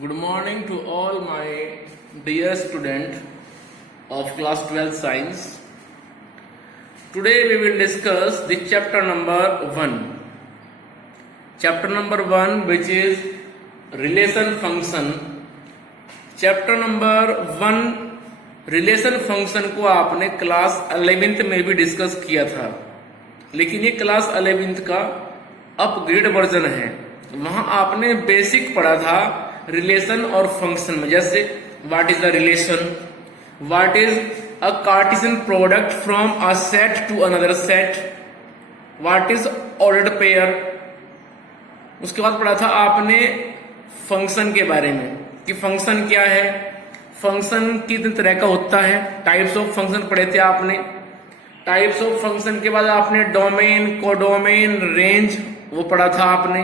Good morning to all my dear student of class 12 science. Today we will discuss the chapter number 1. Chapter number 1, which is relation function. Chapter number 1 relation function को आपने class 11th में भी discuss किया था, लेकिन ये class 11th का upgrade version है। वहां आपने बेसिक पढ़ा था रिलेशन और फंक्शन में, जैसे what is the relation, what is a Cartesian product from a set to another set, what is ordered pair. उसके बाद पढ़ा था आपने फंक्शन के बारे में कि फंक्शन क्या है, फंक्शन कितने तरह का होता है, टाइप्स ऑफ फंक्शन पढ़े थे आपने। टाइप्स ऑफ फंक्शन के बाद आपने डोमेन, कोडोमेन, रेंज वो पढ़ा था आपने।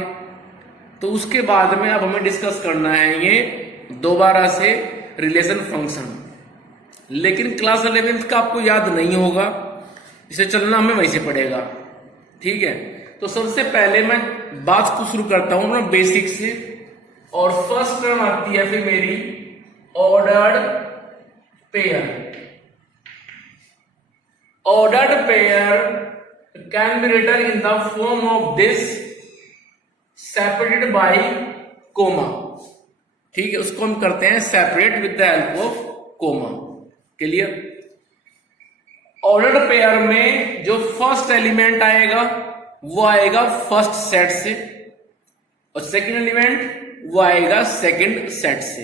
तो उसके बाद में अब हमें डिस्कस करना है ये दोबारा से रिलेशन फंक्शन, लेकिन क्लास 11th का आपको याद नहीं होगा, इसे चलना हमें वैसे पड़ेगा। ठीक है, तो सबसे पहले मैं बात को शुरू करता हूं ना बेसिक से, और फर्स्ट टर्म आती है फिर मेरी ordered pair. Ordered pair can be written in the form of this separated by comma. ठीक है, उसको हम करते हैं separate with the help of comma. Clear. Ordered pair में जो फर्स्ट एलिमेंट आएगा वो आएगा फर्स्ट सेट से, और सेकंड एलिमेंट वो आएगा सेकंड सेट से।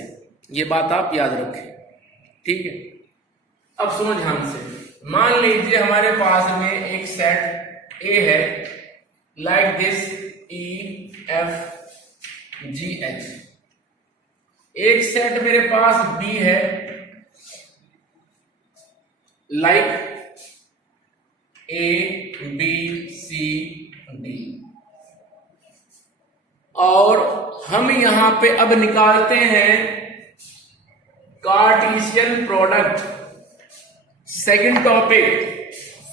ये बात आप याद रखें। ठीक है, अब सुनो ध्यान से। मान लीजिए हमारे पास में एक सेट ए है, लाइक दिस EFGH। एक सेट मेरे पास बी है, लाइक ABCD, और हम यहां पे अब निकालते हैं Cartesian product. Second topic,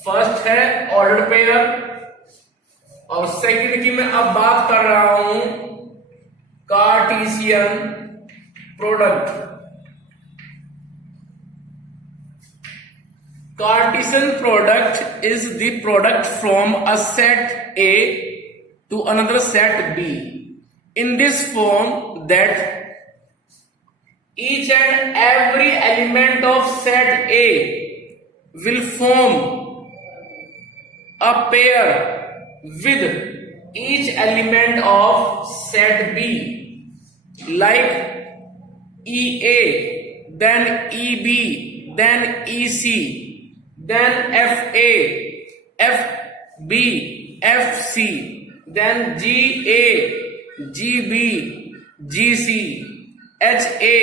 first है ऑर्डर पेयर, और सेकंड की मैं अब बात कर रहा हूं Cartesian product. Cartesian product is the product from a set A to another set B in this form that each and every element of set A will form a pair with each element of set B, like EA, then EB, then EC, then FA, FB, FC, then GA, GB, GC, HA,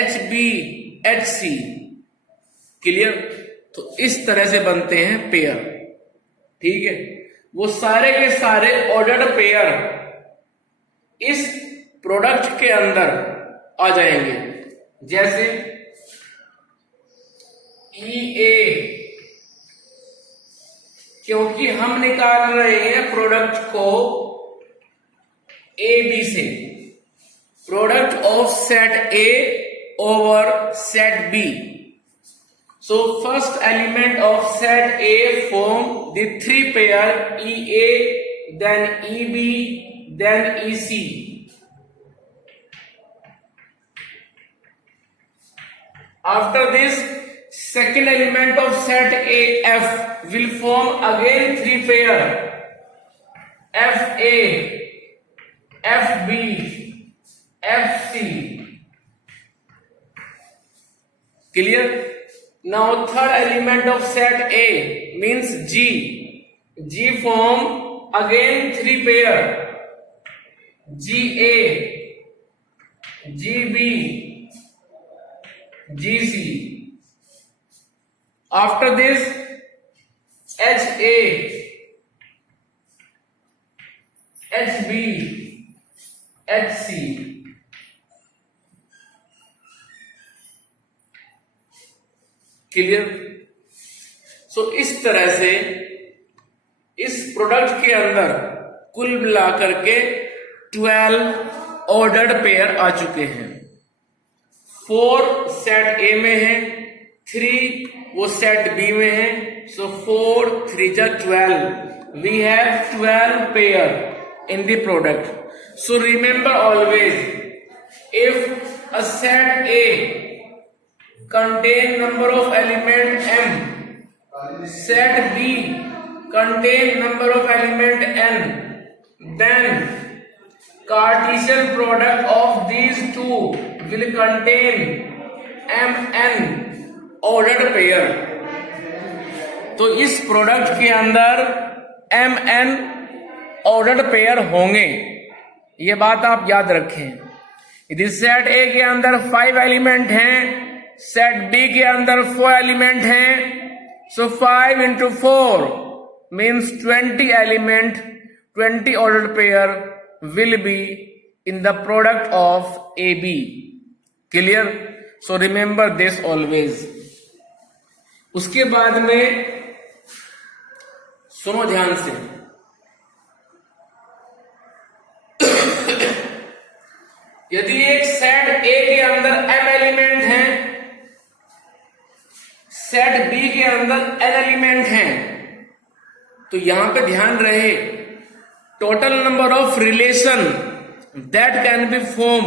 HB, HC। Clear. तो इस तरह से बनते हैं pair. ठीक है, वो सारे के सारे ऑर्डर्ड पेयर इस प्रोडक्ट के अंदर आ जाएंगे। जैसे EA, क्योंकि हम निकाल रहे हैं प्रोडक्ट को AB से, product of set A over set B। So first element of set A form the three pair EA, then EB, then EC। After this, second element of set AF will form again three pair FA, FB, FC. Clear? Now third element of set A means G. G form again three pair GA, GB, GC. After this, HA, HB, HC. Clear. So इस तरह से इस product के अंदर कुल मिलाकर के 12 ordered pair आ चुके हैं। 4 सेट ए में है, 3 वो सेट बी में है। सो 4 3 जा 12, we have 12 pair in the product. So remember always, if a set A contain number of element m, set B contain number of element n, then Cartesian product of these two will contain mn ordered pair. तो इस product के अंदर mn ordered pair होंगे, ये बात आप याद रखें। यदि सेट ए के अंदर 5 एलिमेंट हैं, सेट बी के अंदर 4 एलिमेंट हैं, सो 5 into 4 means 20 element, 20 ordered pair will be in the product of AB. Clear? So remember this always. उसके बाद में सुनो ध्यान से, यदि एक सेट ए के अंदर m एलिमेंट हैं, सेट बी के अंदर n एलिमेंट हैं, तो यहां पे ध्यान रहे total number of relation that can be form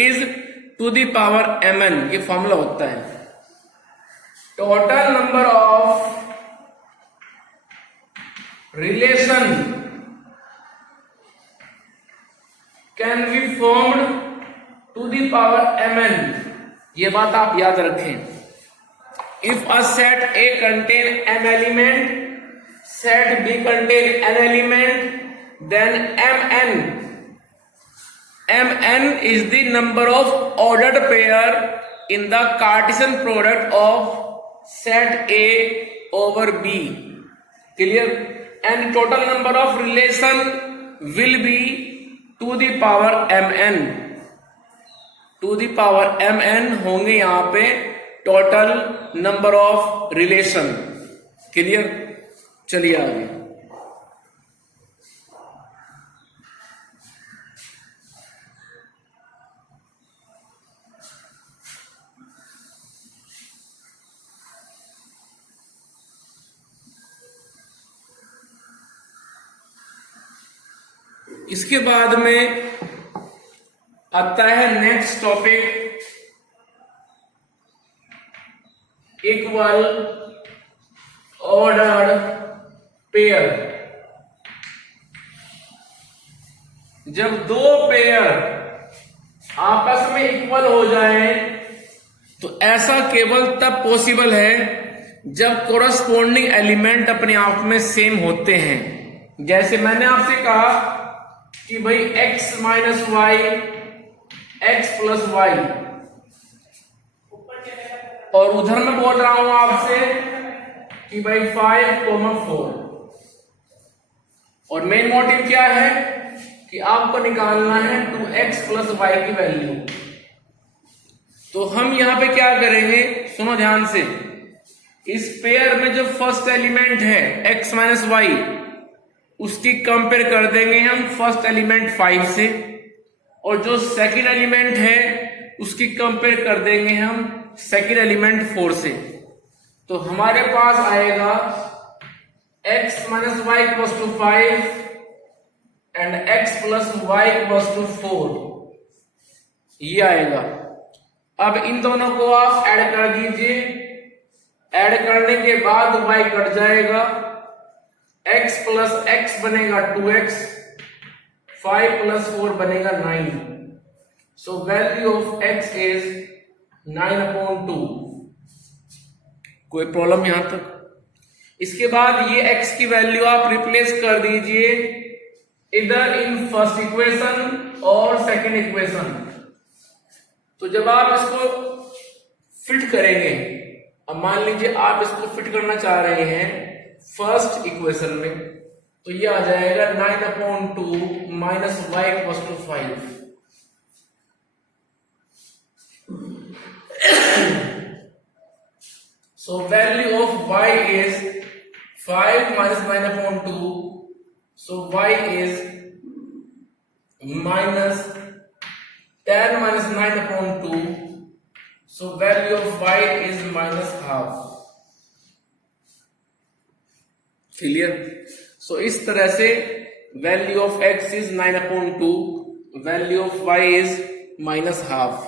is to the power mn. ये फॉर्मूला होता है, total number of relation can be formed to the power mn. ये बात आप याद रखें. If a set A contain m element, set B contain n element, then mn is the number of ordered pair in the Cartesian product of set A over B. Clear? And total number of relation will be to the power mn. To the power mn होंगे यहां पे total number of relation. Clear? चलिए आगे. इसके बाद में आता है next topic, equal ordered pair. जब दो पेयर आपस में इक्वल हो जाए तो ऐसा केवल तब पॉसिबल है जब कोरस्पोंडिंग एलिमेंट अपने आप में सेम होते हैं. जैसे मैंने आपसे कहा कि भाई x minus y, x plus y, और उधर मैं बोल रहा हूं आपसे कि भाई 5,4, और मेन मोटिव क्या है कि आपको निकालना है 2x प्लस वाई की वैल्यू. तो हम यहां पे क्या करेंगे, सुनो ध्यान से. इस पेयर में जो फर्स्ट एलिमेंट है x माइनस वाई, उसकी कंपेयर कर देंगे हम फर्स्ट एलिमेंट 5 से, और जो सेकंड एलिमेंट है उसकी कंपेयर कर देंगे हम सेकंड एलिमेंट 4 से. तो हमारे पास आएगा x minus y equals to 5 and x plus y equals to 4. ये आएगा. अब इन दोनों को आप ऐड कर दीजिए. ऐड करने के बाद y कट जाएगा, x प्लस x बनेगा 2x, 5 प्लस 4 बनेगा 9. So value of x is 9/2. कोई प्रॉब्लम यहां तक? इसके बाद ये x की वैल्यू आप रिप्लेस कर दीजिए इधर इन फर्स्ट इक्वेशन और सेकंड इक्वेशन. तो जब आप इसको फिट करेंगे, अब मान लीजिए आप इसको फिट करना चाह रहे हैं फर्स्ट इक्वेशन में, तो ये आ जाएगा 9/2 minus y equals to 5. So value of y is 5 minus 9/2. So y is minus 10 minus 9 upon 2, so value of y is minus half. Clear? So इस तरह से value of x is 9 upon 2, value of y is minus half.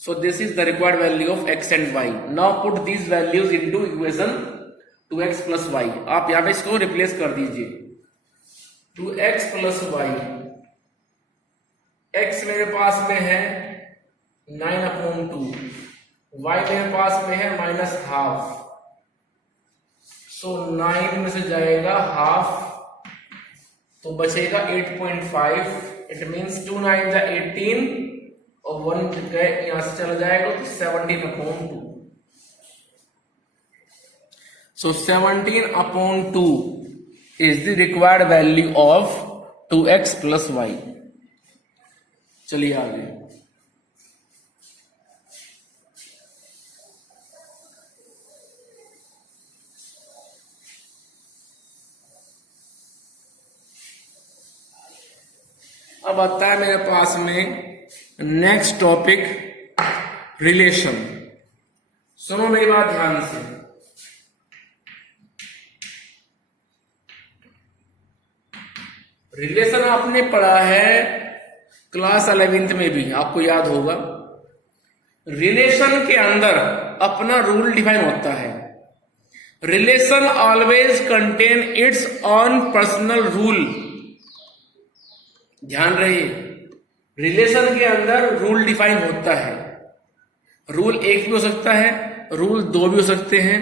So this is the required value of x and y. Now put these values into equation 2x plus y. आप यहाँ पे इसको replace कर दीजिए. 2x plus y. x मेरे पास में है 9 upon 2, y मेरे पास में है minus half. So 9 में से जाएगा हाफ, तो बचेगा 8.5. इट मीन्स 2 9 जा 18 और 1 गए यहां से चला जाएगा तो 17 upon 2. So 17 upon 2 is the required value of 2x plus y. चलिए आगे. अब आता है मेरे पास में नेक्स्ट टॉपिक रिलेशन. सुनो मेरी बात ध्यान से. रिलेशन आपने पढ़ा है क्लास 11th में भी, आपको याद होगा. रिलेशन के अंदर अपना रूल डिफाइन होता है. Relation always contain it's on personal rule. ध्यान रहे, रिलेशन के अंदर रूल डिफाइन होता है. रूल एक भी हो सकता है, रूल दो भी हो सकते हैं.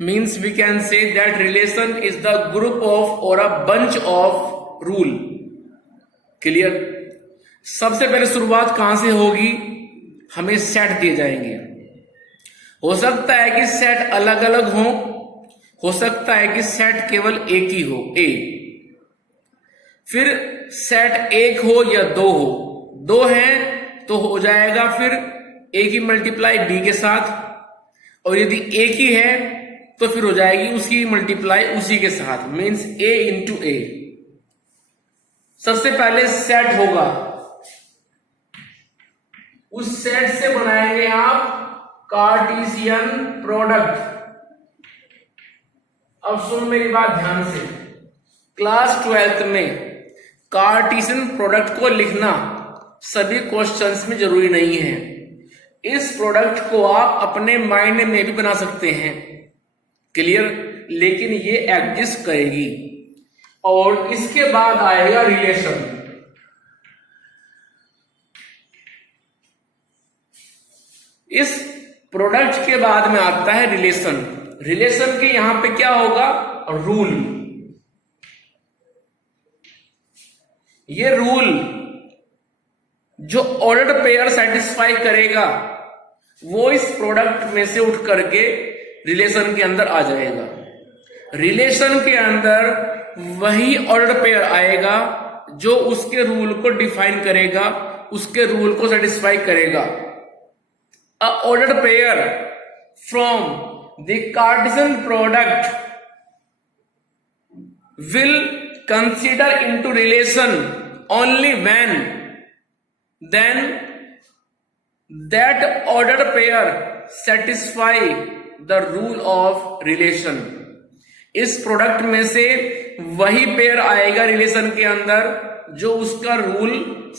Means we can say that relation is the group of और a bunch of rule. Clear? सबसे पहले शुरुआत कहां से होगी? हमें सेट दिए जाएंगे. हो सकता है कि सेट अलग अलग हो सकता है कि सेट केवल एक ही हो, ए. फिर सेट एक हो या दो हो. दो है तो हो जाएगा फिर ए की मल्टीप्लाई बी के साथ, और यदि एक ही है तो फिर हो जाएगी उसकी मल्टीप्लाई उसी के साथ. मीन्स ए इंटू ए. सबसे पहले सेट होगा, उस सेट से बनाएंगे आप कार्टेशियन प्रोडक्ट. अब सुनो मेरी बात ध्यान से. क्लास 12th में कार्टेशियन प्रोडक्ट को लिखना सभी क्वेश्चंस में जरूरी नहीं है. इस प्रोडक्ट को आप अपने माइंड में भी बना सकते हैं. क्लियर? लेकिन ये एग्जिस्ट करेगी. और इसके बाद आएगा रिलेशन. इस प्रोडक्ट के बाद में आता है रिलेशन. रिलेशन के यहां पे क्या होगा? रूल. ये रूल जो ऑर्डर्ड पेयर सेटिस्फाई करेगा वो इस प्रोडक्ट में से उठ करके रिलेशन के अंदर आ जाएगा. रिलेशन के अंदर वही ऑर्डर्ड पेयर आएगा जो उसके रूल को डिफाइन करेगा, उसके रूल को सेटिस्फाई करेगा. A ordered pair from the Cartesian product will consider into relation only when then that ordered pair satisfy the rule of relation. इस प्रोडक्ट में से वही पेयर आएगा रिलेशन के अंदर जो उसका रूल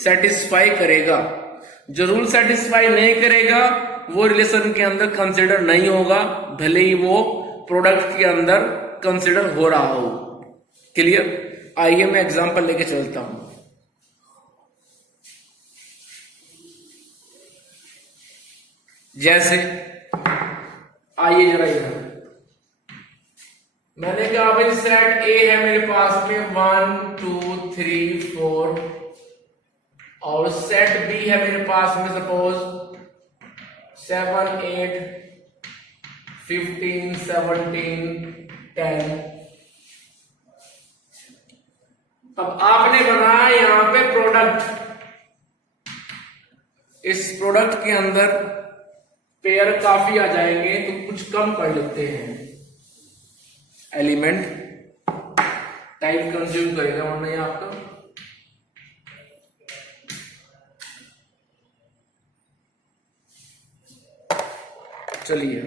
सेटिस्फाई करेगा. जो रूल सेटिस्फाई नहीं करेगा वो रिलेशन के अंदर कंसिडर नहीं होगा, भले ही वो प्रोडक्ट के अंदर कंसिडर हो रहा हो. क्लियर? आइए मैं एग्जांपल लेके चलता हूं. जैसे आइए जरा इधर. मैंने कहा भाई सेट ए है मेरे पास में 1 2 3 4 और सेट बी है मेरे पास में सपोज 7 8 15 17 10. अब आपने बनाया यहां पे प्रोडक्ट. इस प्रोडक्ट के अंदर पेयर काफी आ जाएंगे तो कुछ कम कर लेते हैं. एलिमेंट टाइम कंज्यूम करेगा वरना ये आपका. चलिए,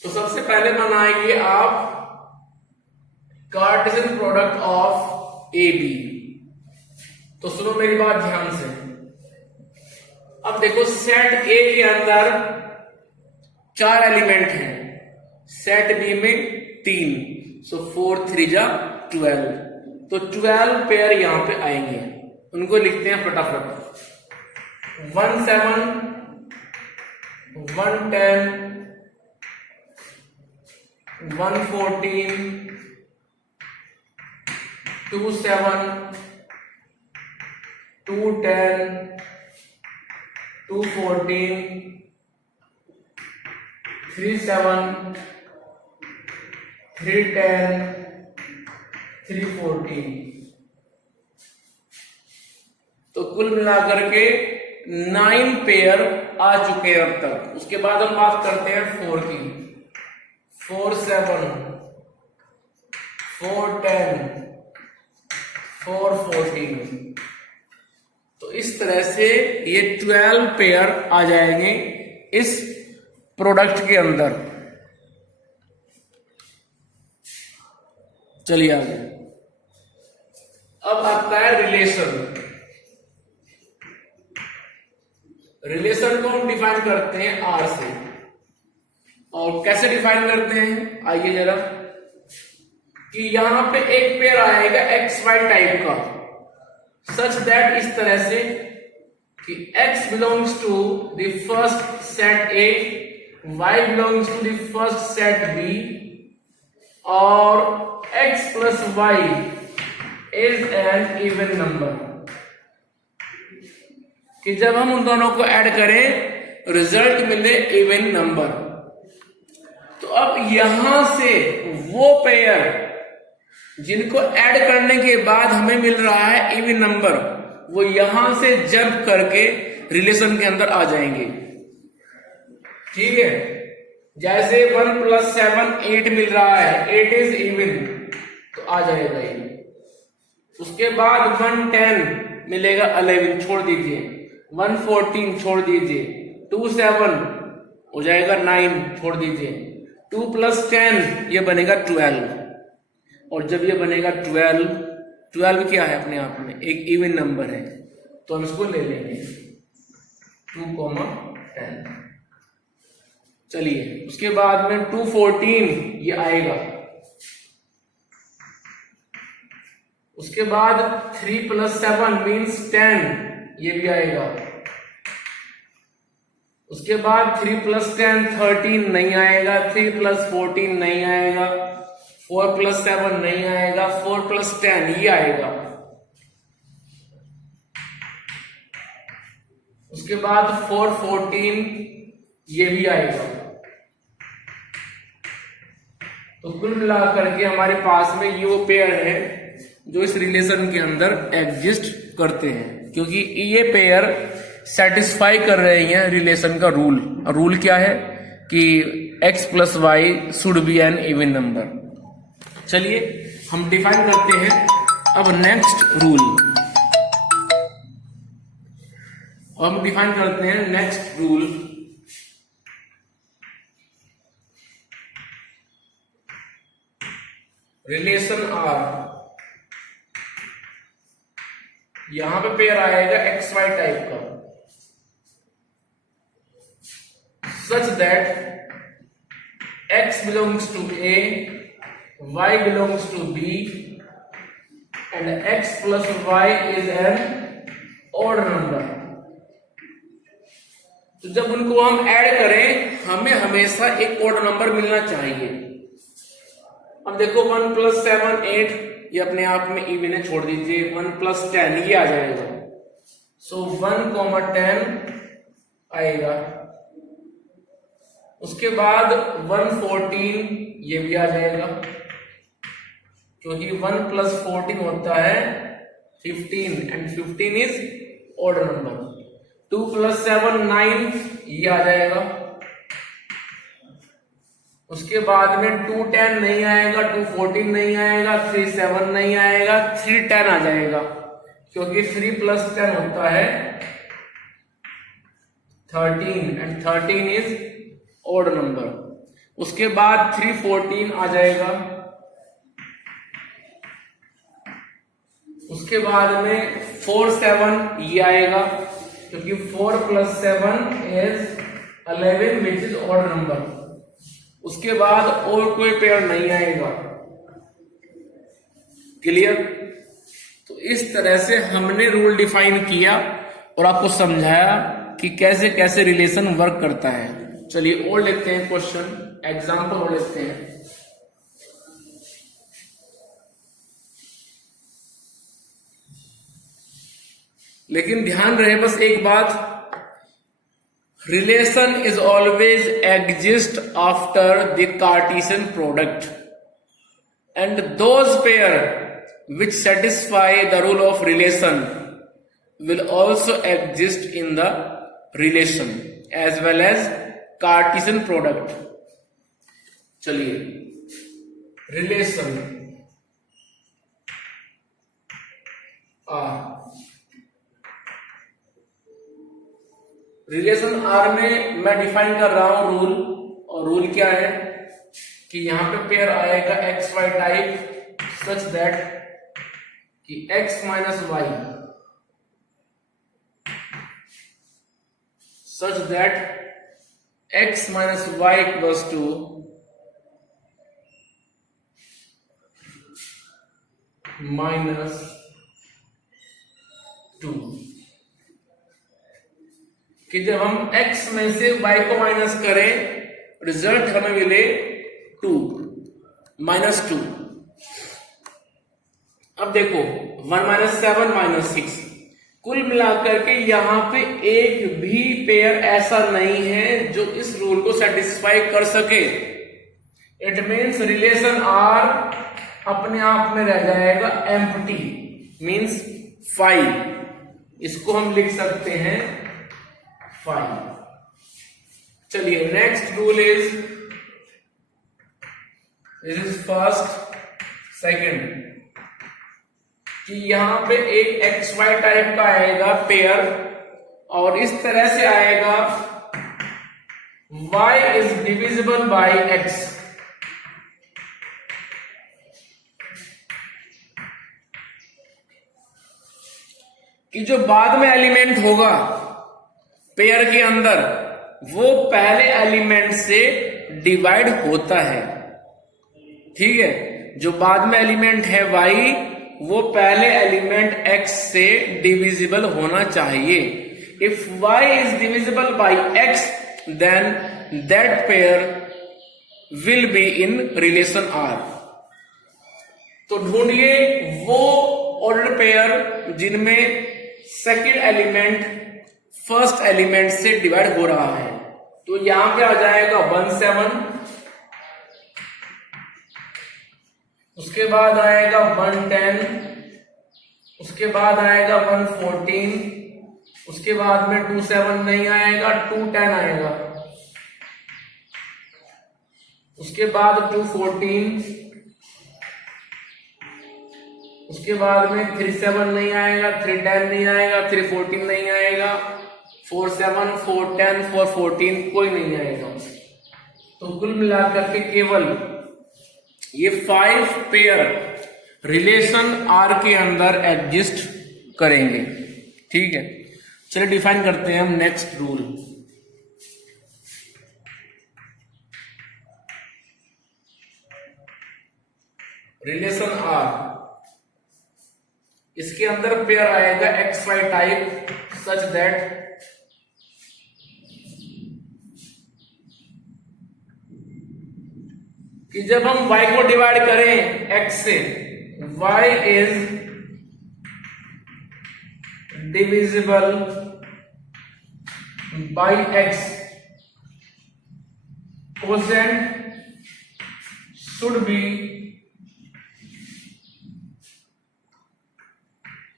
तो सबसे पहले बनाएंगे आप Cartesian product of A B. तो सुनो मेरी बात ध्यान से। अब देखो, सेट ए के अंदर 4 एलिमेंट हैं, सेट बी में 3, सो 4 3 जा 12। तो 12 पेयर यहां पे आएंगे, उनको लिखते हैं फटाफट। 1 7 1 10 1 14 2 7 2 10 2 14 3 7 3 10 3 14। तो कुल मिलाकर के 9 पेयर आ चुके हैं अब तक। उसके बाद हम बात करते हैं 4 की। 4 7 4 10 4 14। तो इस तरह से ये 12 पेयर आ जाएंगे इस प्रोडक्ट के अंदर। चलिए आगे। अब आता है रिलेशन। रिलेशन को हम डिफाइन करते हैं आर से। और कैसे डिफाइन करते हैं, आइए जरा। कि यहां पे एक पेयर आएगा एक्स वाई टाइप का, सच दैट, इस तरह से कि x belongs to the first set A, y belongs to the first set B, और x plus y is an even number. कि जब हम उन दोनों को ऐड करें रिजल्ट मिले इवन नंबर। तो अब यहां से वो पेयर जिनको ऐड करने के बाद हमें मिल रहा है इवन नंबर, वो यहां से जंप करके रिलेशन के अंदर आ जाएंगे। ठीक है, जैसे 1 + 7 8 मिल रहा है, 8 इज इवन, तो आ जाएगा ये। उसके बाद 1 10 मिलेगा 11, छोड़ दीजिए। 1 14 छोड़ दीजिए। 2 7 हो जाएगा 9, छोड़ दीजिए। 2 + 10 ये बनेगा 12। और जब ये बनेगा 12 क्या है अपने आप में, एक इवन नंबर है, तो हम इसको ले लेंगे 2 10। चलिए, उसके बाद में 2 14 ये आएगा। उसके बाद 3 + 7 मीन्स 10, ये भी आएगा। उसके बाद 3 + 10 13 नहीं आएगा। 3 + 14 नहीं आएगा। 4 + 7 नहीं आएगा। 4 + 10 ये आएगा। उसके बाद 4 14 ये भी आएगा। तो कुल मिलाकर के हमारे पास में ये वो पेयर है जो इस रिलेशन के अंदर एग्जिस्ट करते हैं, क्योंकि ये पेयर सेटिस्फाई कर रहे हैं रिलेशन का रूल। रूल क्या है कि x + y should be an even number. चलिए हम डिफाइन करते हैं अब नेक्स्ट रूल। हम डिफाइन करते हैं नेक्स्ट रूल। रिलेशन आर, यहां पे पेयर आएगा एक्स वाई टाइप का, such that x belongs to A, y belongs to B, and x plus y is an odd number। तो जब उनको हम ऐड करें हमें हमेशा एक odd नंबर मिलना चाहिए। अब देखो 1 + 7 8 ये अपने आप में इवन है, छोड़ दीजिए। 1 + 10 ये आ जाएगा, सो 1 10 आएगा। उसके बाद 1 14 ये भी आ जाएगा, क्योंकि 1 + 14 होता है 15 एंड 15 इज ऑड नंबर। 2 + 7 9 ये आ जाएगा। उसके बाद में 2 10 नहीं आएगा, 2 14 नहीं आएगा, 3 7 नहीं आएगा, 3 10 आ जाएगा, क्योंकि 3 + 10 होता है 13 एंड 13 इज ऑड नंबर। उसके बाद 314 आ जाएगा। उसके बाद में 4 7 ये आएगा, क्योंकि 4 + 7 is 11 which is odd number. उसके बाद और कोई पेयर नहीं आएगा। क्लियर? तो इस तरह से हमने रूल डिफाइन किया और आपको समझाया कि कैसे कैसे रिलेशन वर्क करता है। चलिए और लेते हैं क्वेश्चन, एग्जाम्पल और लेते हैं। लेकिन ध्यान रहे बस एक बात, relation is always exist after the Cartesian product and those pair which satisfy the rule of relation will also exist in the relation as well as Cartesian product। चलिए रिलेशन रिलेशन आर में मैं define कर रहा हूं rule, और rule क्या है कि यहां पे पेयर आएगा x y type such that कि x - y such that x - y equals to -2, कि जब हम x में से y को माइनस करें रिजल्ट हमें मिले 2 -2। अब देखो 1 - 7 - 6, कुल मिलाकर के यहां पे एक भी पेयर ऐसा नहीं है जो इस रूल को सेटिस्फाई कर सके। इट मीन्स रिलेशन आर अपने आप में रह जाएगा एम्प्टी, मीन्स 5। इसको हम लिख सकते हैं 5। चलिए next rule is, this is first, second, कि यहां पे एक एक्स वाई टाइप का आएगा पेयर और इस तरह से आएगा y is divisible by x। कि जो बाद में एलिमेंट होगा पेयर के अंदर वो पहले एलिमेंट से डिवाइड होता है। ठीक है, जो बाद में एलिमेंट है y वो पहले एलिमेंट x से डिविजिबल होना चाहिए। If y is divisible by x then that pair will be in relation R। तो ढूंढिए वो ऑर्डर पेयर जिनमें सेकंड एलिमेंट फर्स्ट एलिमेंट से डिवाइड हो रहा है। तो यहां पे आ जाएगा 1 7, उसके बाद आएगा 1 10, उसके बाद आएगा 1 14, उसके बाद में 2 7 नहीं आएगा, 2 10 आएगा, उसके बाद 2 14, उसके बाद में 3 7 नहीं आएगा, 3 10 नहीं आएगा, 3 14 नहीं आएगा, 4 7 4 10 4 14 कोई नहीं आएगा। तो कुल मिलाकर के केवल ये 5 पेयर रिलेशन आर के अंदर एग्जिस्ट करेंगे। ठीक है, चलिए डिफाइन करते हैं हम नेक्स्ट रूल। रिलेशन आर, इसके अंदर पेयर आएगा x y type such that कि जब हम y को डिवाइड करें x से, y is divisible by x, quotient should be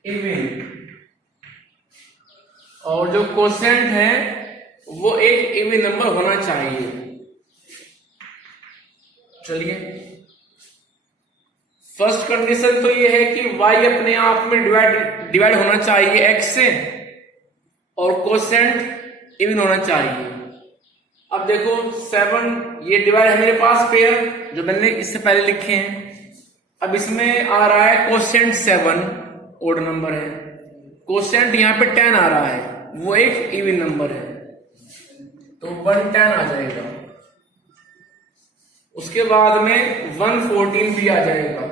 even, और जो कोसेंट है वो एक इवन नंबर होना चाहिए। चलिए फर्स्ट कंडीशन तो ये है कि y अपने आप में डिवाइड होना चाहिए x से, और कोसेंट इवन होना चाहिए। अब देखो 7 ये डिवाइड है मेरे पास पेयर जो मैंने इससे पहले लिखे हैं। अब इसमें आ रहा है कोसेंट 7 ओड नंबर है, कोसेंट यहाँ पे 10 आ रहा है, वो एक इवन नंबर है, तो 110 आ जाएगा। उसके बाद में 114 भी आ जाएगा।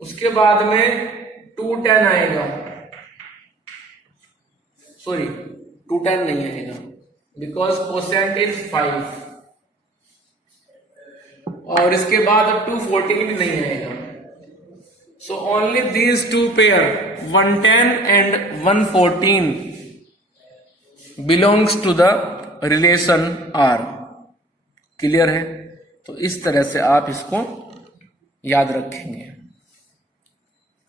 उसके बाद में 210 आएगा, सॉरी 210 नहीं आएगा बिकॉज कोसेंट इज 5। और इसके बाद 214 भी नहीं आएगा। So only these two pair 110 and 114 belongs to the relation R. Clear है? तो इस तरह से आप इसको याद रखेंगे।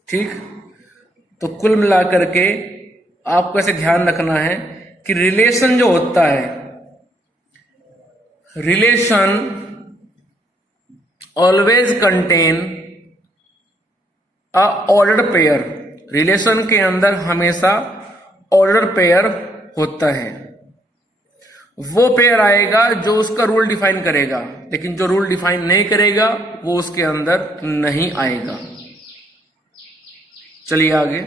ठीक, तो कुल मिलाकर के आपको ऐसे ध्यान रखना है कि रिलेशन जो होता है, relation always contain a ordered pair. Relation के अंदर हमेशा ऑर्डर पेयर होता है। वो पेयर आएगा जो उसका रूल डिफाइन करेगा, लेकिन जो रूल डिफाइन नहीं करेगा वो उसके अंदर नहीं आएगा। चलिए आगे।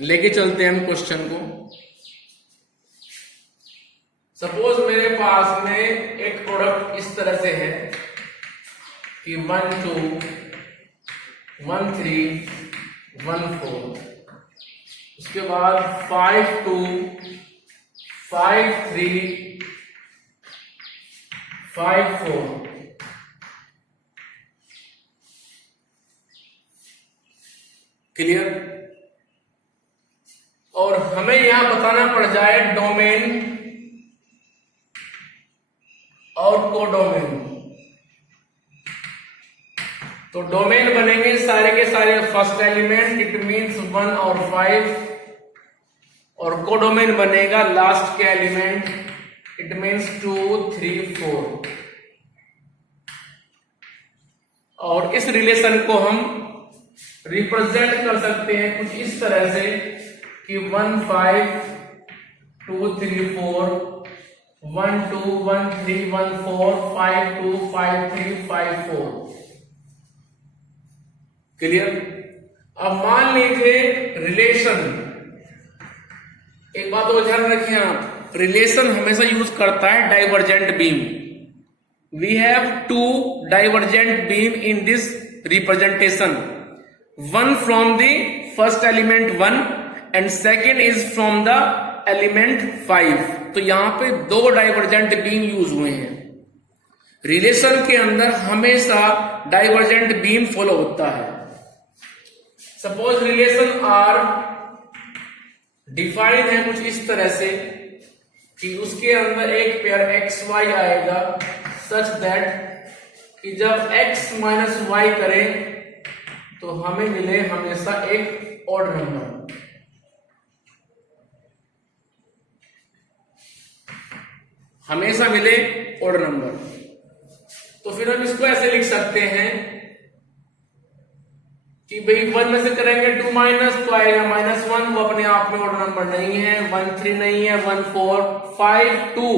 लेके चलते हैं हम क्वेश्चन को। सपोज मेरे पास में एक प्रोडक्ट इस तरह से है कि 1 2 1 3 1 4, उसके बाद 5 2 5 3 5 4। क्लियर? और हमें यहां बताना पड़ जाए डोमेन और कोडोमेन। तो डोमेन बनेंगे सारे के सारे फर्स्ट एलिमेंट, इट मींस 1 और 5, और कोडोमेन बनेगा लास्ट के एलिमेंट, इट मींस 2 3 4। और इस रिलेशन को हम रिप्रेजेंट कर सकते हैं कुछ इस तरह से कि 1 5 2 3 4 1 2 1 3 1 4 5 2 5 3 5 4। क्लियर? अब मान लीजिए रिलेशन, एक बात और ध्यान रखिए आप, रिलेशन हमेशा यूज करता है divergent beam. We have 2 divergent beam in this representation, one from the first element 1 and second is from the element 5। तो यहां पे 2 डाइवर्जेंट बीम यूज हुए हैं। रिलेशन के अंदर हमेशा डाइवर्जेंट बीम फॉलो होता है। सपोज रिलेशन आर डिफाइन है कुछ इस तरह से कि उसके अंदर एक पेयर एक्स वाई आएगा सच दैट कि जब x माइनस वाई करें तो हमें मिले हमेशा एक ऑड नंबर। हमेशा मिले ऑड नंबर। तो फिर हम इसको ऐसे लिख सकते हैं कि भाई 1 में से करेंगे 2 माइनस तो आएगा -1, वो अपने आप में ऑड नंबर नहीं है। 1 3 नहीं है, 1 4 5 2।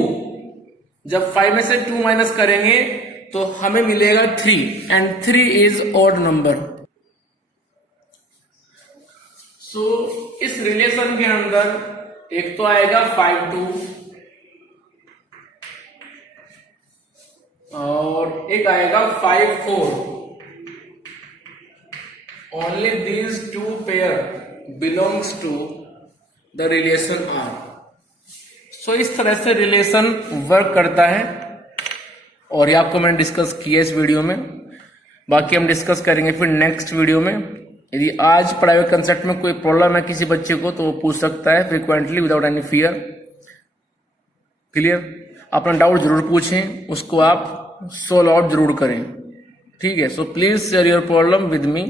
जब 5 में से 2 माइनस करेंगे तो हमें मिलेगा 3 एंड 3 इज ऑड नंबर। सो इस रिलेशन के अंदर एक तो आएगा 5 2 और एक आएगा 5 4। Only these 2 pair belongs to the relation R. So इस तरह से रिलेशन वर्क करता है और ये आपको मैंने डिस्कस किया इस वीडियो में। बाकी हम डिस्कस करेंगे फिर नेक्स्ट वीडियो में। यदि आज पढ़ाए हुए कंसेप्ट में कोई प्रॉब्लम है किसी बच्चे को तो वो पूछ सकता है frequently without any fear. Clear? अपना डाउट जरूर पूछें, उसको आप सोल्व आउट जरूर करें। ठीक है, so please share your problem with me.